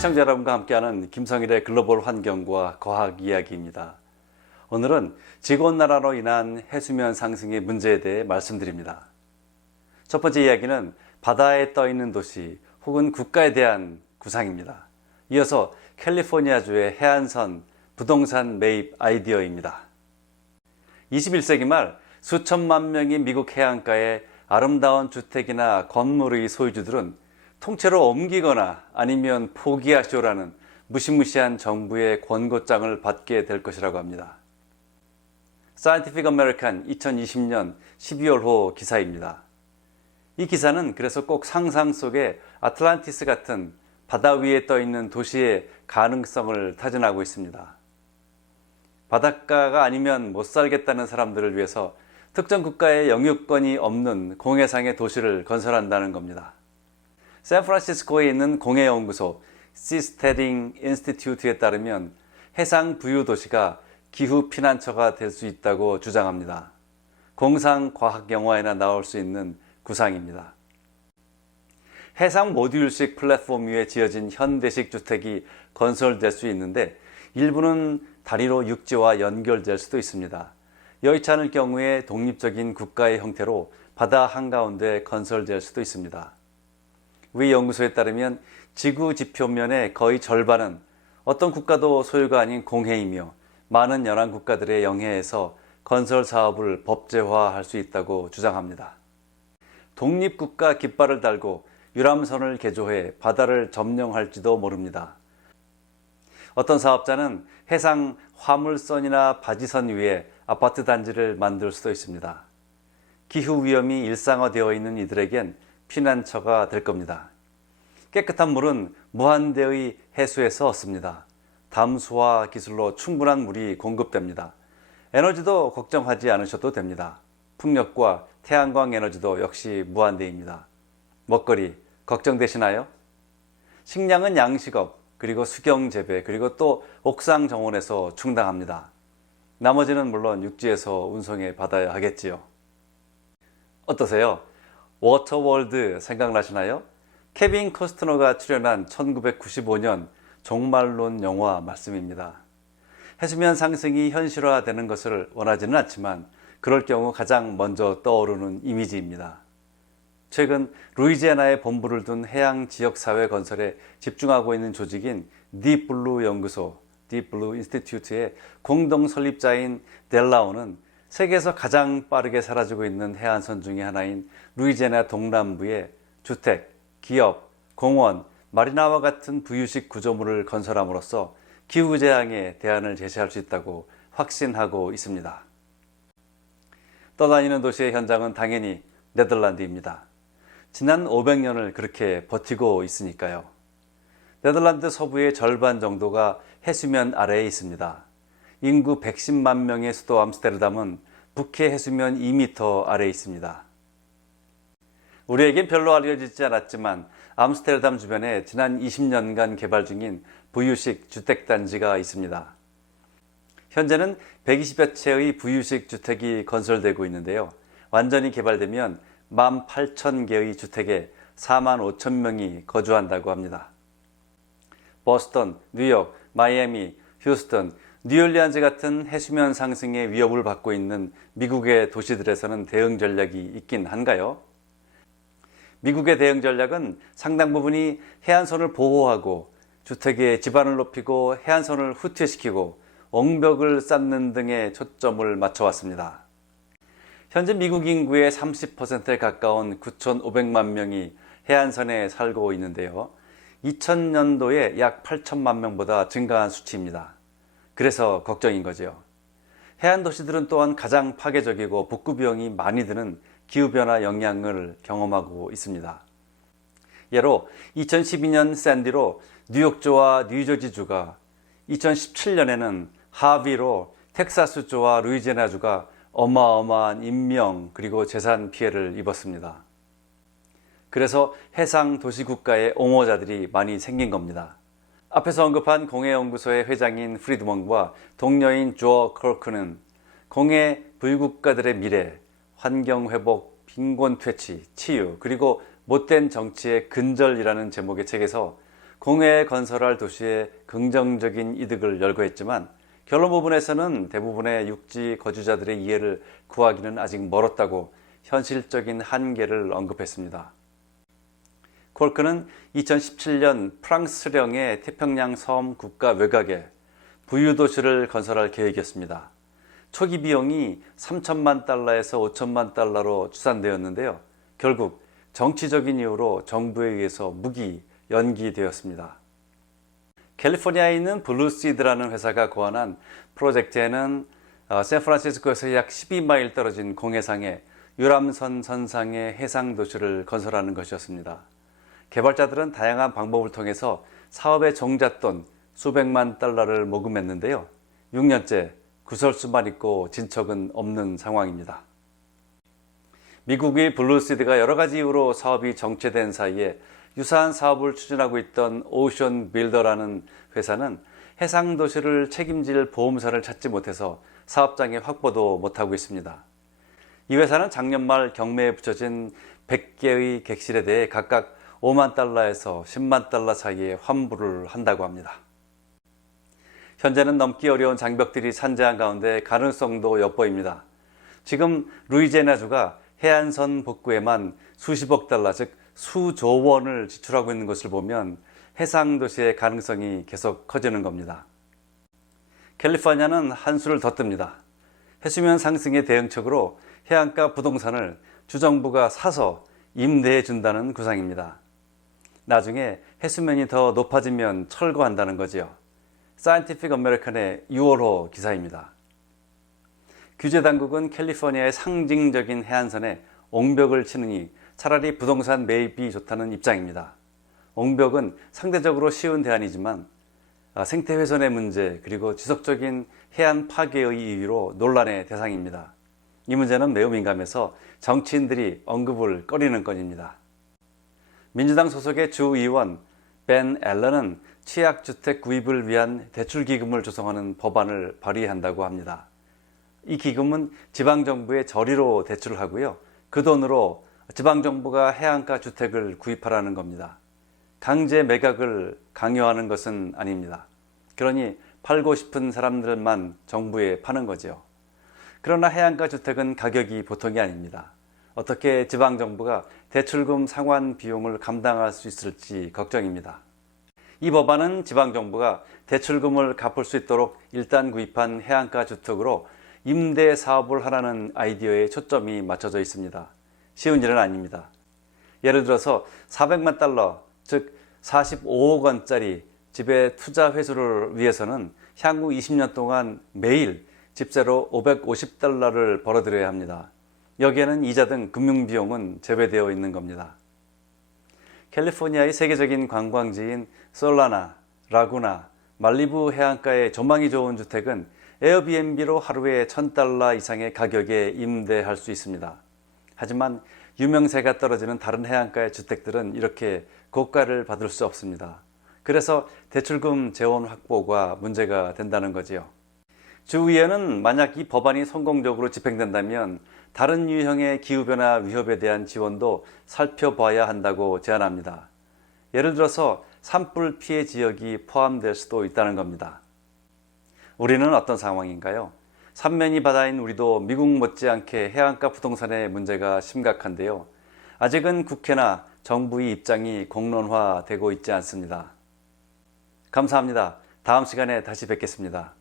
시청자 여러분과 함께하는 김성일의 글로벌 환경과 과학 이야기입니다. 오늘은 지구온난화로 인한 해수면 상승의 문제에 대해 말씀드립니다. 첫 번째 이야기는 바다에 떠있는 도시 혹은 국가에 대한 구상입니다. 이어서 캘리포니아주의 해안선 부동산 매입 아이디어입니다. 21세기 말 수천만 명의 미국 해안가에 아름다운 주택이나 건물의 소유주들은 통째로 옮기거나 아니면 포기하시오라는 무시무시한 정부의 권고장을 받게 될 것이라고 합니다. Scientific American 2020년 12월호 기사입니다. 이 기사는 그래서 꼭 상상 속에 아틀란티스 같은 바다 위에 떠있는 도시의 가능성을 타진하고 있습니다. 바닷가가 아니면 못 살겠다는 사람들을 위해서 특정 국가의 영유권이 없는 공해상의 도시를 건설한다는 겁니다. 샌프란시스코에 있는 공해연구소 시스테딩 인스티튜트에 따르면 해상 부유 도시가 기후 피난처가 될 수 있다고 주장합니다. 공상 과학 영화에나 나올 수 있는 구상입니다. 해상 모듈식 플랫폼 위에 지어진 현대식 주택이 건설될 수 있는데 일부는 다리로 육지와 연결될 수도 있습니다. 여의치 않을 경우에 독립적인 국가의 형태로 바다 한가운데 건설될 수도 있습니다. 위 연구소에 따르면 지구 지표면의 거의 절반은 어떤 국가도 소유가 아닌 공해이며 많은 연안 국가들의 영해에서 건설 사업을 법제화할 수 있다고 주장합니다. 독립국가 깃발을 달고 유람선을 개조해 바다를 점령할지도 모릅니다. 어떤 사업자는 해상 화물선이나 바지선 위에 아파트 단지를 만들 수도 있습니다. 기후 위험이 일상화되어 있는 이들에겐 피난처가 될 겁니다. 깨끗한 물은 무한대의 해수에서 얻습니다. 담수화 기술로 충분한 물이 공급됩니다. 에너지도 걱정하지 않으셔도 됩니다. 풍력과 태양광 에너지도 역시 무한대입니다. 먹거리 걱정되시나요? 식량은 양식업, 그리고 수경재배, 그리고 또 옥상 정원에서 충당합니다. 나머지는 물론 육지에서 운송해 받아야 하겠지요. 어떠세요? 워터월드 생각나시나요? 케빈 코스트너가 출연한 1995년 종말론 영화 말씀입니다. 해수면 상승이 현실화되는 것을 원하지는 않지만 그럴 경우 가장 먼저 떠오르는 이미지입니다. 최근 루이지애나에 본부를 둔 해양 지역사회 건설에 집중하고 있는 조직인 딥블루 연구소, 딥블루 인스티튜트의 공동 설립자인 델라오는 세계에서 가장 빠르게 사라지고 있는 해안선 중의 하나인 루이지애나 동남부에 주택, 기업, 공원, 마리나와 같은 부유식 구조물을 건설함으로써 기후재앙에 대안을 제시할 수 있다고 확신하고 있습니다. 떠다니는 도시의 현장은 당연히 네덜란드입니다. 지난 500년을 그렇게 버티고 있으니까요. 네덜란드 서부의 절반 정도가 해수면 아래에 있습니다. 인구 110만 명의 수도 암스테르담은 북해 해수면 2m 아래에 있습니다. 우리에겐 별로 알려지지 않았지만 암스테르담 주변에 지난 20년간 개발 중인 부유식 주택단지가 있습니다. 현재는 120여 채의 부유식 주택이 건설되고 있는데요. 완전히 개발되면 18,000개의 주택에 45,000명이 거주한다고 합니다. 보스턴, 뉴욕, 마이애미, 휴스턴, 뉴올리안즈 같은 해수면 상승의 위협을 받고 있는 미국의 도시들에서는 대응 전략이 있긴 한가요? 미국의 대응 전략은 상당 부분이 해안선을 보호하고 주택의 지반을 높이고 해안선을 후퇴시키고 옹벽을 쌓는 등에 초점을 맞춰왔습니다. 현재 미국 인구의 30%에 가까운 9,500만 명이 해안선에 살고 있는데요. 2000년도에 약 8천만 명보다 증가한 수치입니다. 그래서 걱정인 거죠. 해안 도시들은 또한 가장 파괴적이고 복구 비용이 많이 드는 기후변화 영향을 경험하고 있습니다. 예로 2012년 샌디로 뉴욕주와 뉴저지주가, 2017년에는 하비로 텍사스주와 루이지애나주가 어마어마한 인명 그리고 재산 피해를 입었습니다. 그래서 해상 도시국가의 옹호자들이 많이 생긴 겁니다. 앞에서 언급한 공해연구소의 회장인 프리드먼과 동료인 조어 커크는 공해 부유국가들의 미래, 환경회복, 빈곤 퇴치, 치유, 그리고 못된 정치의 근절이라는 제목의 책에서 공해 건설할 도시에 긍정적인 이득을 열거했지만 결론 부분에서는 대부분의 육지 거주자들의 이해를 구하기는 아직 멀었다고 현실적인 한계를 언급했습니다. 콜크는 2017년 프랑스령의 태평양 섬 국가 외곽에 부유도시를 건설할 계획이었습니다. 초기 비용이 3천만 달러에서 5천만 달러로 추산되었는데요. 결국 정치적인 이유로 정부에 의해서 연기되었습니다. 캘리포니아에 있는 블루시드라는 회사가 고안한 프로젝트에는 샌프란시스코에서 약 12마일 떨어진 공해상에 유람선 선상의 해상 도시를 건설하는 것이었습니다. 개발자들은 다양한 방법을 통해서 사업의 종잣돈 수백만 달러를 모금했는데요. 6년째 구설수만 있고 진척은 없는 상황입니다. 미국의 블루시드가 여러 가지 이유로 사업이 정체된 사이에 유사한 사업을 추진하고 있던 오션 빌더라는 회사는 해상 도시를 책임질 보험사를 찾지 못해서 사업장의 확보도 못하고 있습니다. 이 회사는 작년 말 경매에 붙여진 100개의 객실에 대해 각각 5만 달러에서 10만 달러 사이에 환불을 한다고 합니다. 현재는 넘기 어려운 장벽들이 산재한 가운데 가능성도 엿보입니다. 지금 루이지애나주가 해안선 복구에만 수십억 달러, 즉 수조 원을 지출하고 있는 것을 보면 해상 도시의 가능성이 계속 커지는 겁니다. 캘리포니아는 한수를 더 뜹니다. 해수면 상승의 대응책으로 해안가 부동산을 주정부가 사서 임대해 준다는 구상입니다. 나중에 해수면이 더 높아지면 철거한다는 거지요. 사이언티픽 어메리칸의 6월호 기사입니다. 규제 당국은 캘리포니아의 상징적인 해안선에 옹벽을 치느니 차라리 부동산 매입이 좋다는 입장입니다. 옹벽은 상대적으로 쉬운 대안이지만 생태 훼손의 문제 그리고 지속적인 해안 파괴의 이유로 논란의 대상입니다. 이 문제는 매우 민감해서 정치인들이 언급을 꺼리는 건입니다. 민주당 소속의 주의원 벤 앨런은 취약주택 구입을 위한 대출기금을 조성하는 법안을 발의한다고 합니다. 이 기금은 지방정부에 저리로 대출을 하고요. 그 돈으로 지방정부가 해안가 주택을 구입하라는 겁니다. 강제 매각을 강요하는 것은 아닙니다. 그러니 팔고 싶은 사람들만 정부에 파는 거죠. 그러나 해안가 주택은 가격이 보통이 아닙니다. 어떻게 지방정부가 대출금 상환 비용을 감당할 수 있을지 걱정입니다. 이 법안은 지방정부가 대출금을 갚을 수 있도록 일단 구입한 해안가 주택으로 임대 사업을 하라는 아이디어에 초점이 맞춰져 있습니다. 쉬운 일은 아닙니다. 예를 들어서 400만 달러, 즉 45억 원짜리 집의 투자 회수를 위해서는 향후 20년 동안 매일 집세로 550달러를 벌어들여야 합니다. 여기에는 이자 등 금융비용은 제외되어 있는 겁니다. 캘리포니아의 세계적인 관광지인 솔라나, 라구나, 말리부 해안가의 전망이 좋은 주택은 에어비앤비로 하루에 $1,000 이상의 가격에 임대할 수 있습니다. 하지만 유명세가 떨어지는 다른 해안가의 주택들은 이렇게 고가를 받을 수 없습니다. 그래서 대출금 재원 확보가 문제가 된다는 거지요. 주의회는 만약 이 법안이 성공적으로 집행된다면 다른 유형의 기후변화 위협에 대한 지원도 살펴봐야 한다고 제안합니다. 예를 들어서 산불 피해 지역이 포함될 수도 있다는 겁니다. 우리는 어떤 상황인가요? 삼면이 바다인 우리도 미국 못지않게 해안가 부동산의 문제가 심각한데요. 아직은 국회나 정부의 입장이 공론화되고 있지 않습니다. 감사합니다. 다음 시간에 다시 뵙겠습니다.